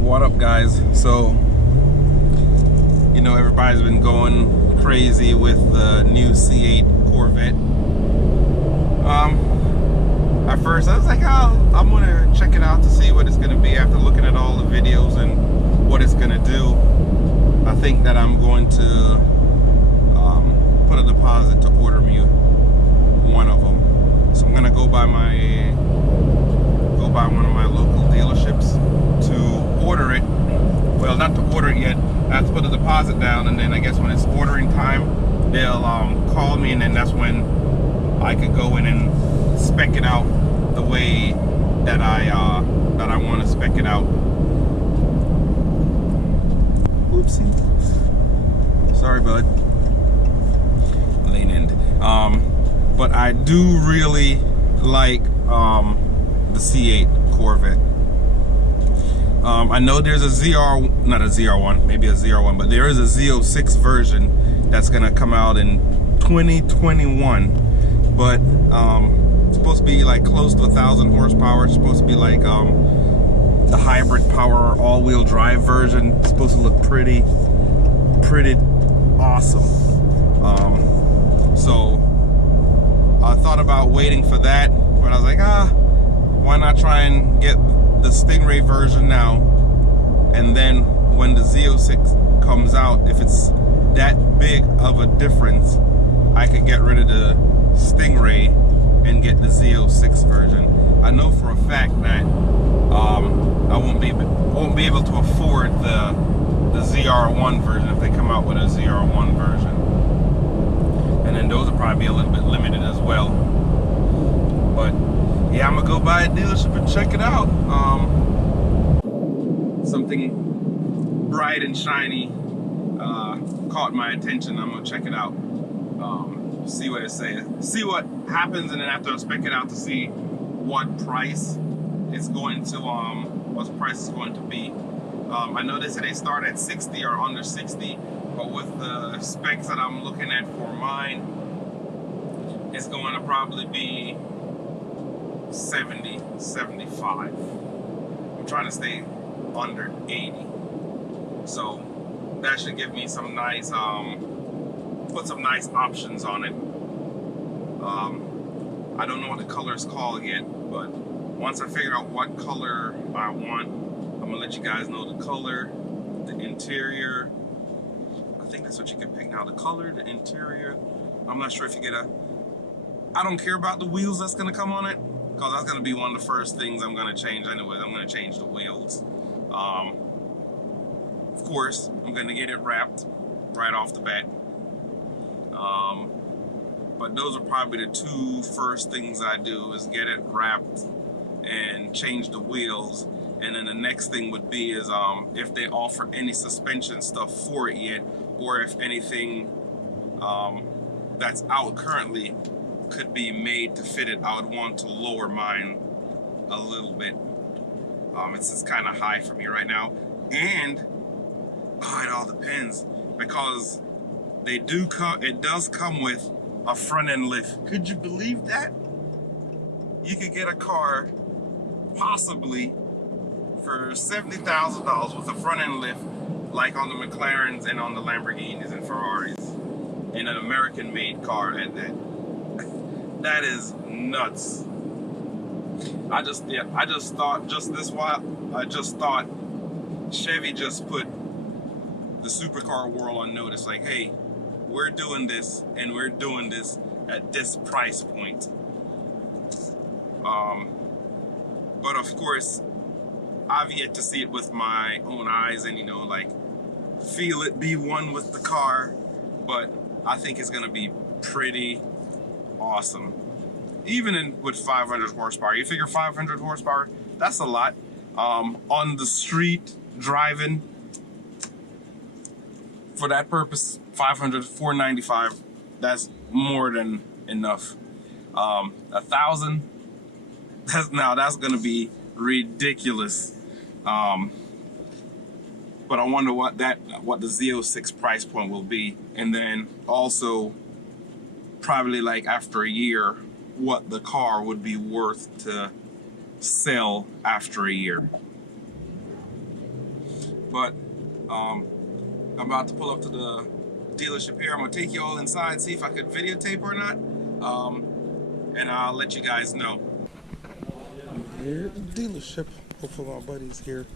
What up, guys? So, you know, everybody's been going crazy with the new C8 Corvette. At first I was like, oh, I'm gonna check it out to see what it's gonna be after looking at all the videos and what it's gonna do. I think that I'm going to put a deposit to order me one of them. So I'm gonna go by one of my local dealerships to order it. Well, not to order it yet. I have to put a deposit down, and then I guess when it's ordering time, they'll call me, and then that's when I could go in and spec it out the way that I want to spec it out. Oopsie. Sorry, bud. Lane end. But I do really like the C8 Corvette. I know there's a not a ZR1, maybe a ZR1, but there is a Z06 version that's gonna come out in 2021. But it's supposed to be like close to 1,000 horsepower. It's supposed to be like the hybrid power all-wheel drive version. It's supposed to look pretty awesome. So I thought about waiting for that, but I was like, why not try and get the Stingray version now, and then when the Z06 comes out, if it's that big of a difference, I could get rid of the Stingray and get the Z06 version. I know for a fact that I won't be able to afford the ZR1 version if they come out with a ZR1 version, and then those will probably be a little bit limited as well. But yeah, I'm gonna go by a dealership and check it out. Something bright and shiny caught my attention. I'm gonna check it out, see what it says, see what happens, and then after I spec it out to see what price it's going to what the price is going to be. I know they said they start at 60 or under 60, but with the specs that I'm looking at for mine, it's going to probably be 70, 75. I'm trying to stay under 80. So that should give me some nice, put some nice options on it. I don't know what the color is called yet, but once I figure out what color I want, I'm gonna let you guys know the color, the interior. I think that's what you can pick now, the color, the interior. I'm not sure if you get I don't care about the wheels that's gonna come on it, because that's going to be one of the first things I'm going to change anyways. I'm going to change the wheels. Of course, I'm going to get it wrapped right off the bat. But those are probably the two first things I do, is get it wrapped and change the wheels. And then the next thing would be is if they offer any suspension stuff for it yet, or if anything that's out currently could be made to fit it, I would want to lower mine a little bit. It's just kind of high for me right now, and it all depends, because it does come with a front end lift. Could you believe that? You could get a car possibly for $70,000 with a front end lift, like on the McLarens and on the Lamborghinis and Ferraris, in an American made car at that. That is nuts. I just thought Chevy just put the supercar world on notice, like, hey, we're doing this, and we're doing this at this price point. But of course, I've yet to see it with my own eyes and, you know, like, feel it, be one with the car. But I think it's gonna be pretty awesome. Even with 500 horsepower, you figure 500 horsepower, that's a lot. On the street driving, for that purpose, 500, 495, that's more than enough. 1,000, that's gonna be ridiculous. But I wonder what the Z06 price point will be. And then also probably like after a year what the car would be worth to sell after a year. But I'm about to pull up to the dealership here. I'm gonna take you all inside, see if I could videotape or not, and I'll let you guys know. Here at the dealership. Hopefully my buddy's here.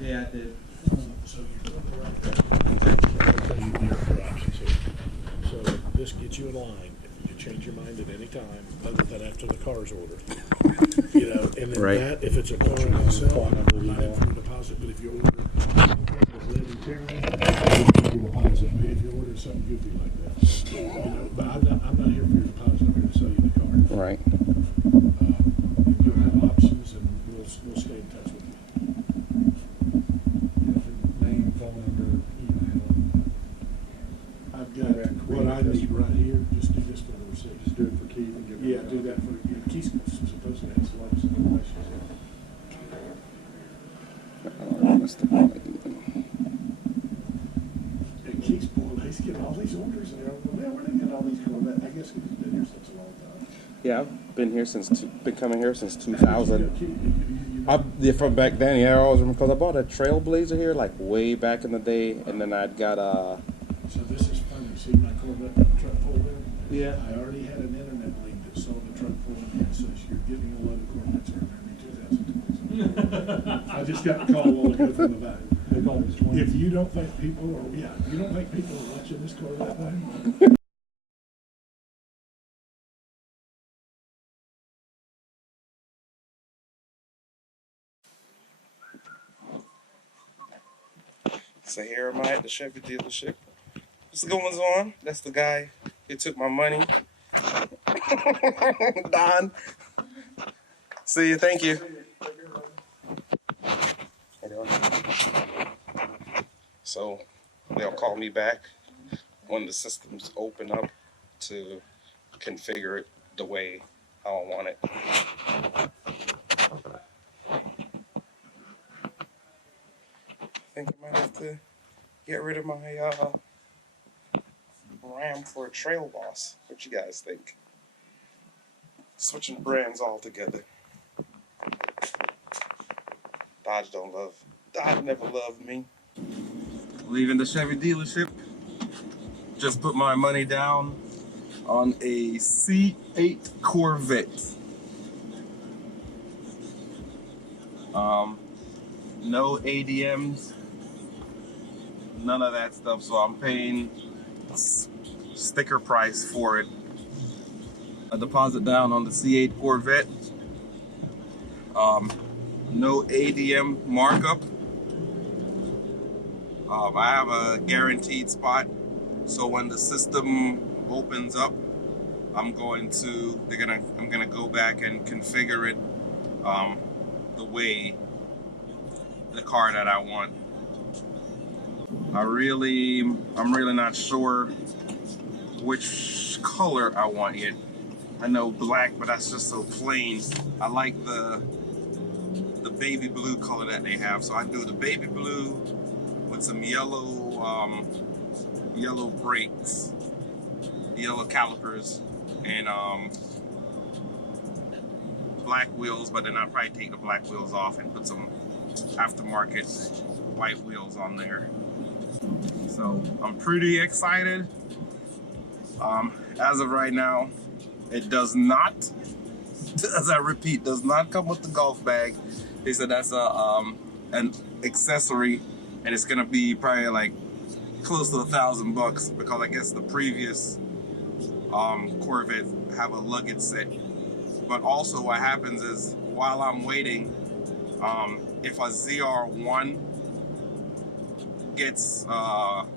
Yeah, I did. So you're doing the right thing. Your options here. So this gets you in line. You change your mind at any time, other than after the car's ordered. You know, and then Right. that, if it's a car in itself, not in for deposit, but if you order deposit, if you order something goofy like that, you know. But I'm not here for your deposit. I'm here to sell you the car. Right. You'll have options, and we'll stay in touch with you. Name, phone number, email. I've got what I need right here. Just do this for the receipt. Just do it for Keith and give Yeah, do that for your Keith's supposed to answer lots of questions. And Keith's boy, he's getting all these orders, and they're like, man, where they get all these Corvettes? I guess he's been here since a long time. Yeah, I've been here been coming here since 2000. From back then, yeah, I always remember because I bought a Trailblazer here like way back in the day, and then I'd got a. So this is funny. See my Corvette truck pulled in? Yeah. I already had an internet link that saw the truck pulling in, says you're getting a load of Corvettes are going to be 2020. I just got a call a while ago from the back. They call it 20. If you don't think people are, if you don't think people are watching this Corvette thing. So here am I at the Chevy dealership. What's going on? That's the guy who took my money. Don. See you, thank you. So they'll call me back when the systems open up to configure it the way I want it. I think I might have to get rid of my Ram for a Trail Boss. What you guys think? Switching brands altogether. Dodge never loved me. Leaving the Chevy dealership. Just put my money down on a C8 Corvette. No ADMs, none of that stuff, so I'm paying sticker price for it. A deposit down on the C8 Corvette. No ADM markup. I have a guaranteed spot, so when the system opens up, I'm gonna go back and configure it the way the car that I want. I'm really not sure which color I want yet. I know black, but that's just so plain. I like the baby blue color that they have, so I do the baby blue with some yellow yellow brakes, yellow calipers, and black wheels, but then I'll probably take the black wheels off and put some aftermarket white wheels on there. So I'm pretty excited. As of right now, it does not, as I repeat, does not come with the golf bag. They said that's an accessory, and it's gonna be probably like close to $1,000 because I guess the previous Corvette have a luggage set. But also what happens is while I'm waiting, if a ZR1 gets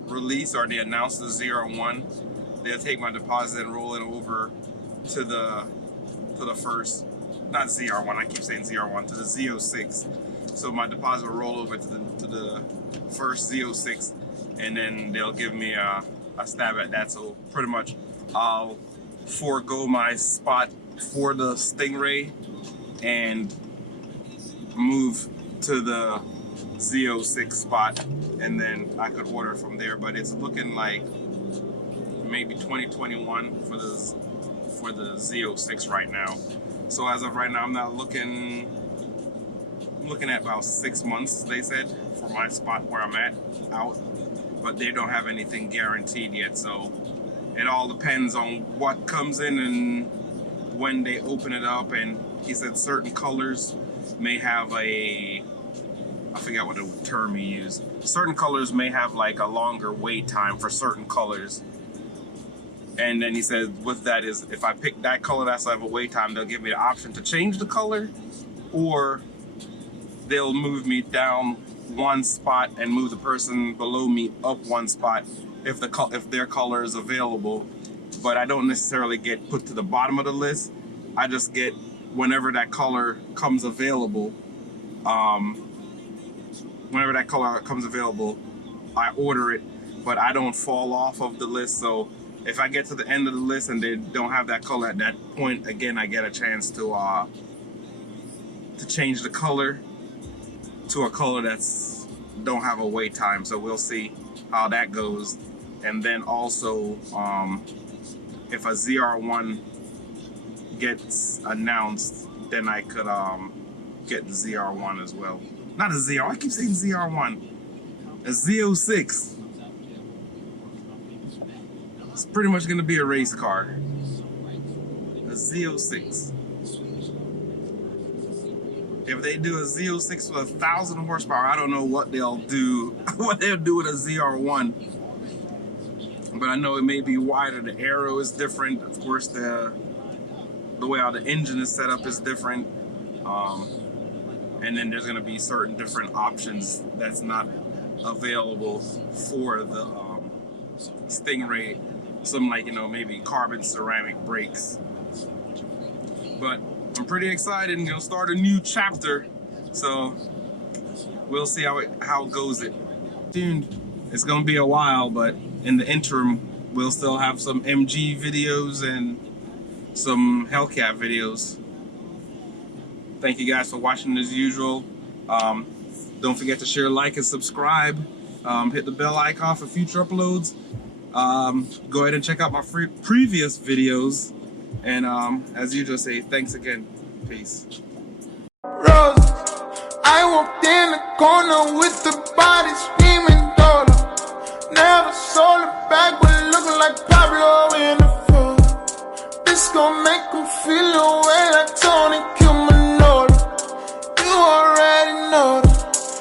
released or they announce the ZR1, they'll take my deposit and roll it over to the first, not ZR1, I keep saying ZR1, to the Z06. So my deposit will roll over to the first Z06, and then they'll give me a stab at that. So pretty much I'll forego my spot for the Stingray and move to the Z06 spot, and then I could order from there. But it's looking like maybe 2021 for the Z06 right now. So as of right now, I'm looking at about 6 months, they said, for my spot where I'm at out, but they don't have anything guaranteed yet. So it all depends on what comes in and when they open it up. And he said certain colors may have I forgot what the term he used. Certain colors may have like a longer wait time for certain colors. And then he said with that is, if I pick that color that's have a wait time, they'll give me the option to change the color, or they'll move me down one spot and move the person below me up one spot if their color is available. But I don't necessarily get put to the bottom of the list. I just get whenever that color comes available. Whenever that color comes available, I order it, but I don't fall off of the list. So if I get to the end of the list and they don't have that color at that point, again, I get a chance to change the color to a color that's don't have a wait time. So we'll see how that goes. And then also, if a ZR1 gets announced, then I could get the ZR1 as well. Not a ZR, I keep saying ZR1. A Z06. It's pretty much gonna be a race car. A Z06. If they do a Z06 with 1,000 horsepower, I don't know what they'll do. What they'll do with a ZR1. But I know it may be wider. The aero is different. Of course, the way how the engine is set up is different. And then there's going to be certain different options that's not available for the Stingray. Something like, maybe carbon ceramic brakes. But I'm pretty excited and going to start a new chapter. So we'll see how it goes. It's going to be a while, but in the interim, we'll still have some MG videos and some Hellcat videos. Thank you guys for watching as usual. Don't forget to share, like, and subscribe. Hit the bell icon for future uploads. Go ahead and check out my previous videos. And as usual, say thanks again. Peace. Rose, I walked in the corner with the body screaming dollar. Never saw the back, but looking like Pablo in the front. This gon' make 'em feel away.